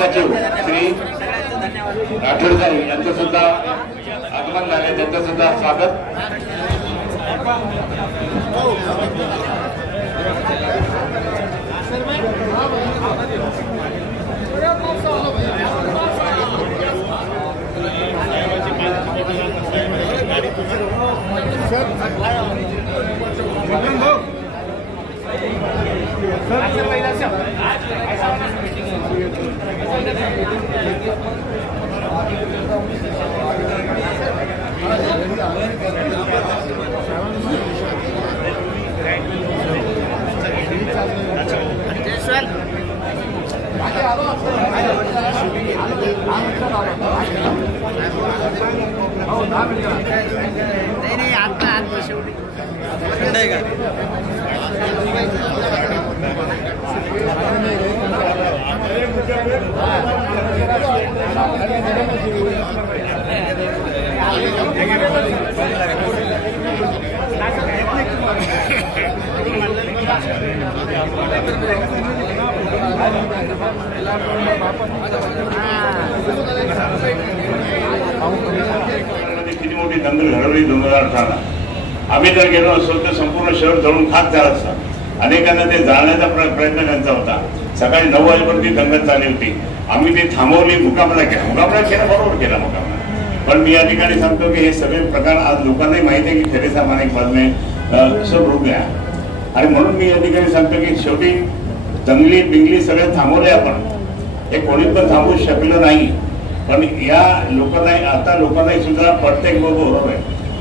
महासचिव श्री राठोड साहेब यांचं सुद्धा आगमन झाले, त्यांचं सुद्धा स्वागत. नहीं आता शेवटी किती मोठी दंगल घडवली 2018. आम्ही जर गेलो असतो तर संपूर्ण शहर जळून खाक झालं असतं. अनेकांना ते जाळण्याचा प्रयत्न त्यांचा होता. सकाळी 9 वाजेपर्यंत दंगल चालली होती. आम्ही ती थांबवली, मुकाबला केला बरोबर केला मुकाबला. पण मी या ठिकाणी सांगतो की हे सगळे प्रकार आज लोकांनाही माहिती आहे की थेरेसा माने बाजूने सब रुक गया. आणि म्हणून मी या ठिकाणी सांगतो की शेवटी दंगली बिंगली सगळे थांबवले आपण. हे कोणी पण थांबवू शकलं नाही. पण या लोकांनाही सुद्धा प्रत्येक बरोबर आहे.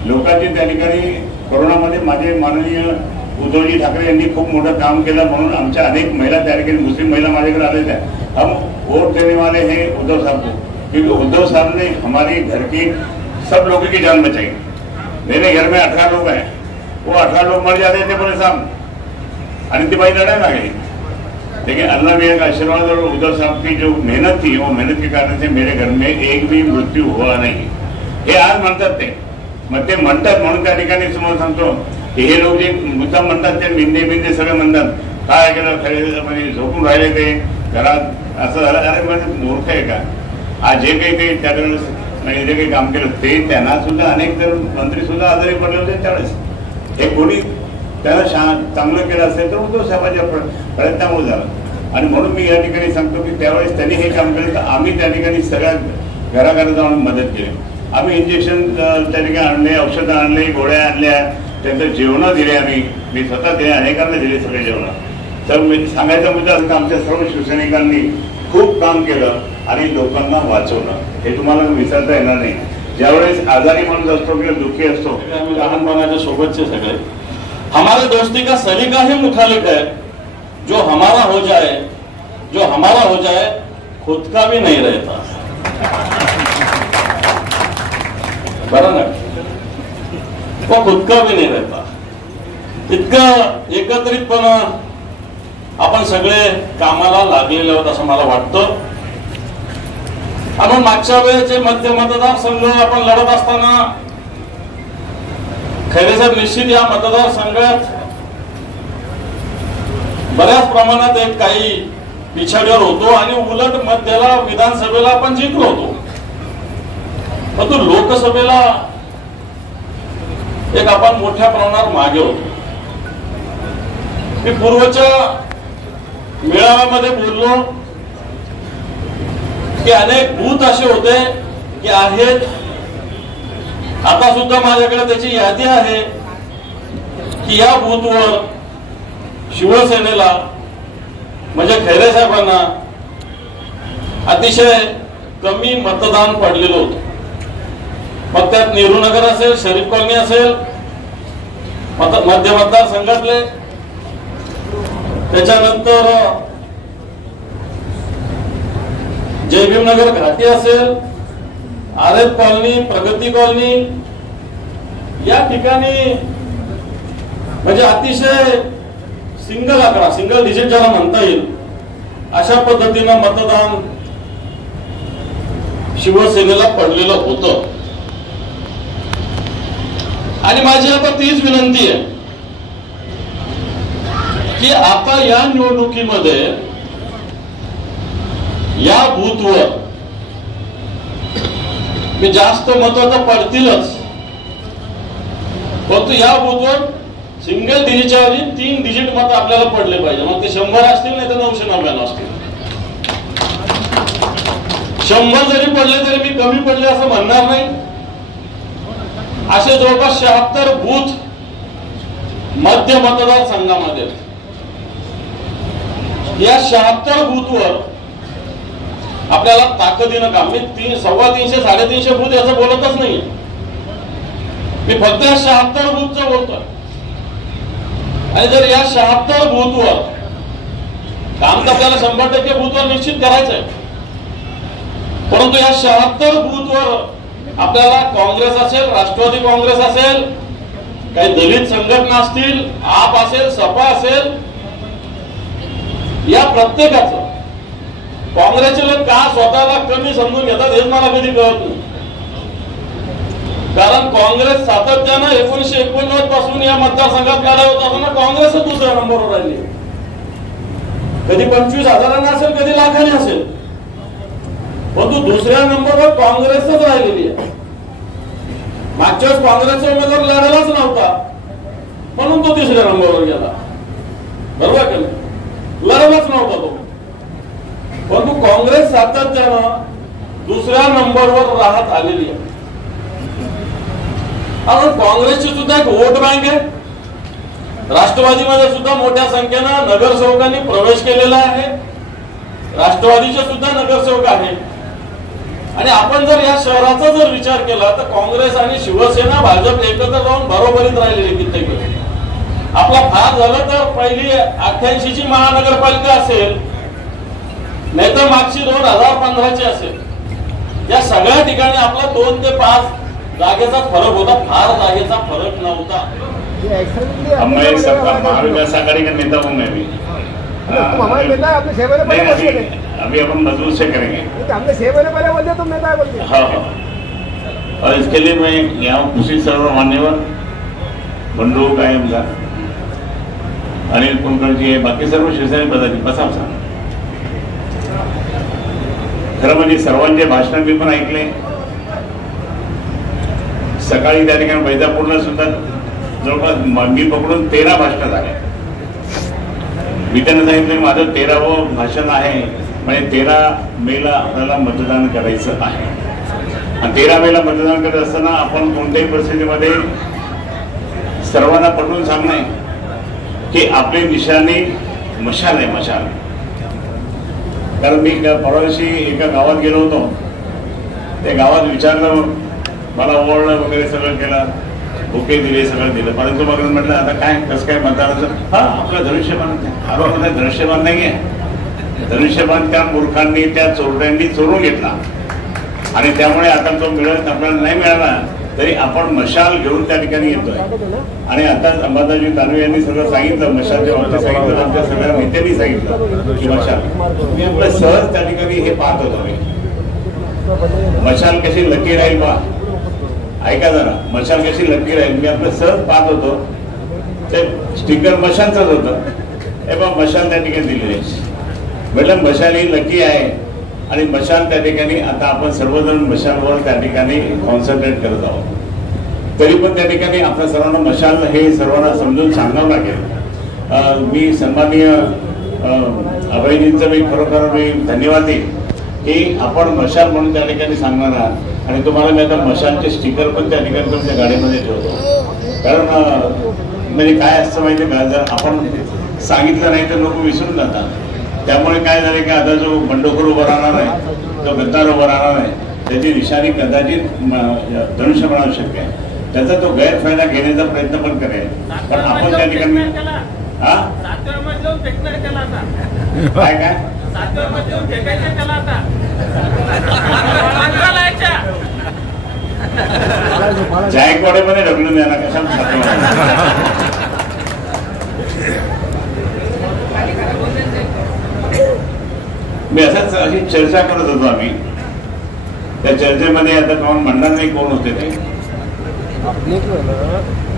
लोकांची त्या ठिकाणी कोरोनामध्ये माझे माननीय उद्धवजी ठाकरे यांनी खूप मोठं काम केलं. म्हणून आमच्या अनेक महिला त्या ठिकाणी मुस्लिम महिला माझ्याकडे आलेल्या. हम वोट देने वाले हैं उद्धव साहब को, क्योंकि उद्धव साहब ने हमारी घर की सब लोगों की जान बचाई. मेरे घर में 18 लोग हैं, वो 18 लोग मर जाते थे बोले साहब, आणि ती बाई लड़ाई ना गई. लेकिन अल्लाह मियां का आशीर्वाद और उद्धव साहब की जो मेहनत थी, वो मेहनत के कारण से मेरे घर में एक भी मृत्यू हुआ नाही. हे आज म्हणतात ते, मग ते म्हणतात म्हणून त्या ठिकाणी तुम्हाला सांगतो की हे लोक जे मुद्दाम म्हणतात ते मिंदे सगळं म्हणतात. काय केलं खरे म्हणजे झोपून राहिले ते घरात असं झालं. अरे म्हणजे मूर्ख आहे का? आज जे काही त्यावेळेस म्हणजे जे काही काम केलं ते त्यांना सुद्धा अनेक जण मंत्री सुद्धा आजारी पडले होते त्यावेळेस. हे कोणी त्याला चांगलं केलं असेल तर उद्धव साहेबांच्या प्रयत्नामुळे झालं. आणि म्हणून मी या ठिकाणी सांगतो की त्यावेळेस त्यांनी हे काम केलं तर आम्ही त्या ठिकाणी सगळ्या घराघरात जाऊन मदत केली. आम्ही इंजेक्शन त्या ठिकाणी आणले, औषधं आणले, गोळ्या आणल्या, त्यांचं जेवणं दिले. मी स्वतः दिले, अनेकांना दिले सगळे जेवणं. तर मी सांगायचा मुद्दा असं आमच्या सर्व शिवसैनिकांनी खूप काम केलं आणि लोकांना वाचवलं. हे तुम्हाला विसरता येणार नाही. ज्यावेळेस आजारी माणूस असतो किंवा दुःखी असतो, आम्ही लहानपणाच्या सोबतचे सगळे. हमारे दोस्ती का सलीका ही मुखालिफ है. जो हमारा हो जाए खुद का भी नहीं रहता. बरं ना, वो खुद का भी नहीं रहता. इतकं एकत्रितपणे आपण सगळे कामाला लागलेले आहोत असं मला वाटतं. आपण मागच्या वेळेचे मध्य मतदारसंघ आपण लढत असताना खैरे साहेब निश्चित या मतदारसंघात बऱ्याच प्रमाणात एक काही पिछाडीवर होतो आणि उलट मध्यला विधानसभेला आपण जिंकलो होतो. परंतु लोकसभेला एक आपण मोठ्या प्रमाणावर मागे होतो. मी पूर्वच्या मेळाव्यामध्ये बोललो की अनेक बूथ असे होते की आहेत. आता सुद्धा माझ्याकडे त्याची यादी आहे की या बूथवर शिवसेनेला म्हणजे खैरे साहेबांना अतिशय कमी मतदान पडलेलं होतं. मग त्यात नेहरूनगर असेल, शरीफ कॉलनी असेल, मध्य मतदारसंघातले, त्याच्यानंतर जयभीमनगर घाटी असेल, आरेफ कॉलनी, प्रगती कॉलनी, या ठिकाणी म्हणजे अतिशय सिंगल आकडा, सिंगल डिजिट ज्याला म्हणता येईल अशा पद्धतीनं मतदान शिवसेनेला पडलेलं होतं. आणि माझी आता तीच विनंती आहे की आता या निवडणुकीमध्ये या बूथवर मी जास्त मतं तर पडतीलच, परंतु या बूथवर सिंगल डिजिटच्या ऐवजी 3 डिजिट मतं आपल्याला पडले पाहिजे. मग ते 100 असतील नाही तर 999 असतील. 100 जरी पडले तरी मी कमी पडले असं म्हणणार नाही. असे जवळपास 76 बूथ मध्य मतदारसंघामध्ये. या 76 बूथवर आपल्याला ताकदीनं काम, मी 350 350 बूथ याचं बोलतच नाही, मी फक्त या 76 बूथचं बोलतोय. आणि जर या 76 बूथवर काम तर आपल्याला 100% बूथवर निश्चित करायचं आहे, परंतु या 76 बूथवर आपल्याला काँग्रेस असेल, राष्ट्रवादी काँग्रेस असेल, काही दलित संघटना असतील, आप असेल, सपा असेल, या प्रत्येकाचं काँग्रेसचे लोक का स्वतःला कमी समजून घेतात हेच मला कधी कळत नाही. कारण काँग्रेस सातत्यानं 1989 पासून या मतदारसंघात लढा होत असताना काँग्रेसच दुसऱ्या नंबरवर राहिली. कधी 25,000 असेल, कधी लाखांनी असेल, परंतु दुसऱ्या नंबरवर काँग्रेसच राहिलेली आहे. मागच्या वेळेस काँग्रेसचा उमेदवार लढायलाच नव्हता म्हणून तो तिसऱ्या नंबरवर गेला, बरोबर का नाही? लढायलाच नव्हता तो, परंतु काँग्रेस सातत्यानं दुसऱ्या नंबरवर राहत आलेली आहे. कारण काँग्रेसची सुद्धा एक वोट बँक आहे. राष्ट्रवादीमध्ये सुद्धा मोठ्या संख्येनं नगरसेवकांनी प्रवेश केलेला आहे. राष्ट्रवादीचे सुद्धा नगरसेवक आहेत. आणि आपण जर या शहराचा जर विचार केला तर काँग्रेस आणि शिवसेना भाजप एकत्र जाऊन बरोबरीत राहिलेली कित्येक वेळेस. आपला फार झालं तर पहिली 88 ची महानगरपालिका असेल, नाहीतर मागची 2015 असेल, या सगळ्या ठिकाणी आपला 2 ते 5 जागेचा फरक होता, फार जागेचा फरक नव्हता. महाविकास आघाड़ी का नेता हूँ मैं भी, हमारे नेता है, आपने 6 महीने पहले बोल दिए। अभी अपन मजबूत से करेंगे। हमने 6 महीने पहले बोल दिया, तुम नेता है बोल दिया। हाँ हाँ, और इसके लिए मैं यहाँ खुशी सर्व मान्यवर बंधू कायमचा अनिल कुलकर्णी, बाकी सर्व शिवसेना पदाधिकारी बसा सांग. खरं म्हणजे सर्वांचे भाषण मी पण ऐकले. सकाळी त्या ठिकाणी वैजापूरला सुद्धा जवळपास मी पकडून 13 भाषण झाले. मी त्यांना सांगितलं माझं 13वं भाषण आहे, म्हणजे 13 मेला आपल्याला मतदान करायचं आहे. आणि 13 मेला मतदान करत असताना आपण कोणत्याही परिस्थितीमध्ये सर्वांना पटवून सांगणे की आपली निशाणी मशाल आहे, मशाल. कारण मी परवाशी एका गावात गेलो होतो, त्या गावात विचारलं, मला ओळलं वगैरे सगळं केलं, बुके दिले, सगळं दिलं, परंतु मग म्हटलं आता काय कसं काय मतदानाचं. हा आपलं धनुष्यबाण, आरोप धनुष्यबाण नाहीये. धनुष्यबाण त्या मूर्खांनी, त्या चोरट्यांनी चोरून घेतला आणि त्यामुळे आता तो मिळत आपल्याला नाही मिळाला तरी आपण मशाल घेऊन त्या ठिकाणी येतोय. आणि आता अंबादासजी दानवे यांनी सगळं सांगितलं, मशालच्या बाबतीत सांगितलं, आमच्या सगळ्या नेत्यांनी सांगितलं की मशाल. मी आपलं सहज त्या ठिकाणी हे पाहत होतो, मी मशाल कशी लकी राहील बा, ऐका जरा, मशाल कशी लकी राहील. मी आपलं सहज पाहत होतो, ते स्टिकर मशालचंच होतं. हे बा मशाल त्या ठिकाणी दिलेली आहे. म्हटलं मशाल ही लकी आहे आणि मशाल त्या ठिकाणी आता आपण सर्वजण मशालवर त्या ठिकाणी कॉन्सन्ट्रेट करत आहोत. तरी पण त्या ठिकाणी आपल्या सर्वांना मशाल हे सर्वांना समजून सांगावं लागेल. मी सन्माननीय अभयजींचं मी खरोखर मी धन्यवाद देईन की आपण मशाल म्हणून त्या ठिकाणी सांगणार आहात. आणि तुम्हाला मी आता मशालचे स्टिकर पण त्या ठिकाणी तुमच्या गाडीमध्ये ठेवतो. कारण म्हणजे काय असतं माहिती का, जर आपण सांगितलं नाही तर लोक विसरून जातात. त्यामुळे काय झालं की आता जो बंडखोर उभा राहणार आहे, जो गद्दार उभा राहणार आहे, त्याची निशाणी कदाचित धनुष्य बनवू शक्य आहे. त्याचा तो गैरफायदा घेण्याचा प्रयत्न पण करेल. पण आपण त्या ठिकाणी काय काय जायकवाड्यामध्ये ढकलून द्या ना, कशा मी असंच अशी चर्चा करत होतो आम्ही. त्या चर्चेमध्ये आता कोण म्हणणार नाही कोण होते ते.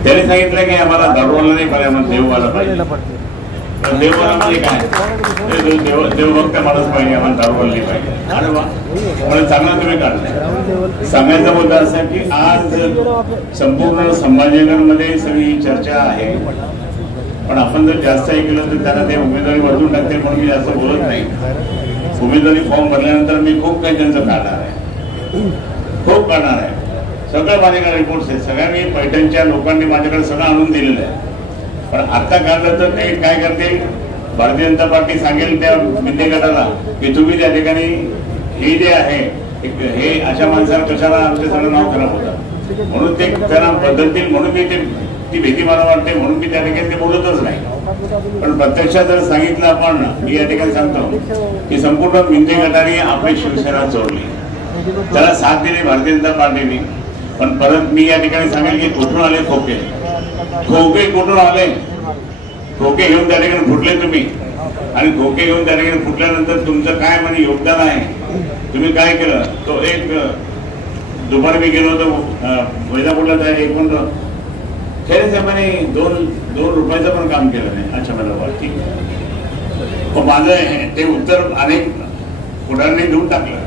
त्याने सांगितलं की आम्हाला दारूवाला नाही पाहिजे, आम्हाला देववाला पाहिजे. देवबंद काय देवभक्त माणूस पाहिजे, आम्हाला दारू बनली पाहिजे. अरे वा, मला चांगला तुम्ही काढलाय. सांगायचा मुद्दा असा की आज संपूर्ण संभाजीनगरमध्ये सगळी ही चर्चा आहे, पण आपण जर जास्त ऐकलं तर त्यांना ते उमेदवारी वाढवून टाकते म्हणून मी जास्त बोलत नाही. उमेदवारी फॉर्म भरल्यानंतर मी खूप काही त्यांचं काढणार आहे, खूप काढणार आहे. सगळं माझ्याकडे रिपोर्ट्स आहेत, सगळ्या मी पैठणच्या लोकांनी माझ्याकडे सगळं आणून दिलेलं आहे. पण आता काढलं तर ते काय करतील, भारतीय जनता पार्टी सांगेल त्या मिंदे गटाला की तुम्ही त्या ठिकाणी हे जे आहे हे अशा माणसाला कशाला आमचं सगळं नाव खराब होतं म्हणून ते त्यांना बदलतील, म्हणून मी ती भीती मला वाटते, म्हणून मी त्या ठिकाणी ते बोलतच नाही. पण प्रत्यक्षात जर सांगितलं आपण, मी या ठिकाणी सांगतो की संपूर्ण मिंदे गटाने आपली शिवसेना जोडली, त्याला साथ दिली भारतीय जनता पार्टीने. पण परत मी या ठिकाणी सांगेल की कुठून आले खोके, खोके कुठून आले, खोके घेऊन त्या ठिकाणी फुटले तुम्ही. आणि खोके घेऊन त्या ठिकाणी फुटल्यानंतर तुमचं काय म्हणजे योगदान आहे, तुम्ही काय केलं. तो एक दुपारी मी गेलो होतो वैजापूरला, त्या एकूण खेळसाहेबांनी दोन रुपयाचं पण काम केलं नाही. अच्छा मला ठीक आहे, माझं ते उत्तर अनेक पुढाऱ्यांनी देऊन टाकलं.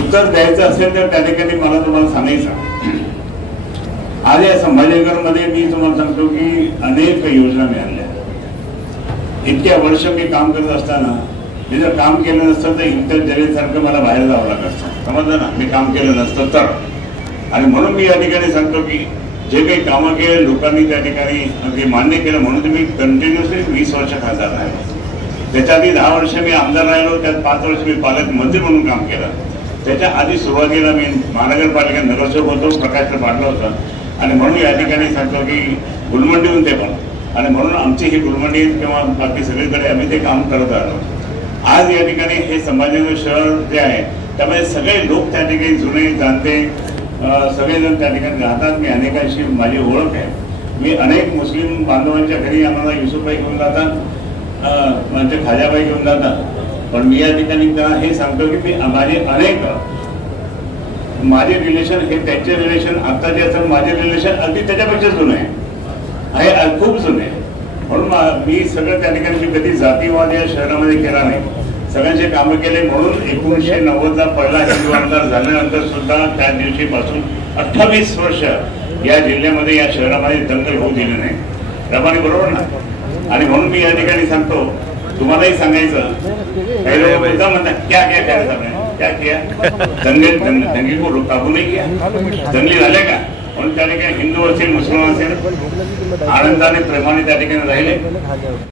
उत्तर द्यायचं असेल तर त्या ठिकाणी मला तुम्हाला सांगायचं. आज या संभाजीनगरमध्ये मी तुम्हाला सांगतो की अनेक योजना मिळाल्या. इतक्या वर्ष मी काम करत असताना मी जर काम केलं नसतं तर इतर जलेसारखं मला बाहेर जावं लागत असतं, समजलं ना, मी काम केलं नसतं तर. आणि म्हणून मी या ठिकाणी सांगतो की जे काही कामं केले लोकांनी त्या ठिकाणी अगदी मान्य केलं, म्हणून तुम्ही कंटिन्युअसली 20 वर्ष खासदार राहिले. त्याच्या आधी 10 वर्ष मी आमदार राहिलो, त्यात 5 वर्ष मी पालकमंत्री म्हणून काम केलं. त्याच्या आधी सुरुवातीला मी महानगरपालिका नगरसेवक होतो, प्रकाशला पाडलं होतं. आणि म्हणून या ठिकाणी सांगतो की गुलमंडीहून ते पण, आणि म्हणून आमची ही गुलमंडी किंवा बाकी सगळीकडे आम्ही ते काम करत आलो. आज या ठिकाणी हे संभाजीनगर शहर जे आहे त्यामध्ये सगळे लोक त्या ठिकाणी जुने जाणते सगळेजण त्या ठिकाणी राहतात. मी अनेकांशी माझी ओळख आहे. मी अनेक मुस्लिम बांधवांच्या घरी आम्हाला युसुफबाई घेऊन जातात, म्हणजे खाजाबाई घेऊन जातात. पण मी या ठिकाणी त्यांना हे सांगतो की मी माझे रिलेशन हे त्यांचे रिलेशन आता जे असतात, माझे रिलेशन अगदी त्याच्यापेक्षा जुने आहे, खूप जुने. म्हणून मी सगळं त्या ठिकाणी मी कधी जातीवाद या शहरामध्ये केला नाही, सगळ्यांचे कामं केले. म्हणून 1990ला पहिला हिंदू आमदार झाल्यानंतर सुद्धा त्या दिवशीपासून 28 वर्ष या जिल्ह्यामध्ये या शहरामध्ये दंगल होऊ दिली नाही. रमाने बरोबर ना. आणि म्हणून मी या ठिकाणी सांगतो, तुम्हालाही सांगायचं, काही लोक म्हणतात क्या क्या क्या क्या किया, दंगे को काबू नाही किया, दंगली झाले का. म्हणून त्या ठिकाणी हिंदू असेल मुस्लिम असेल आनंदाने प्रेमाने त्या ठिकाणी राहिले.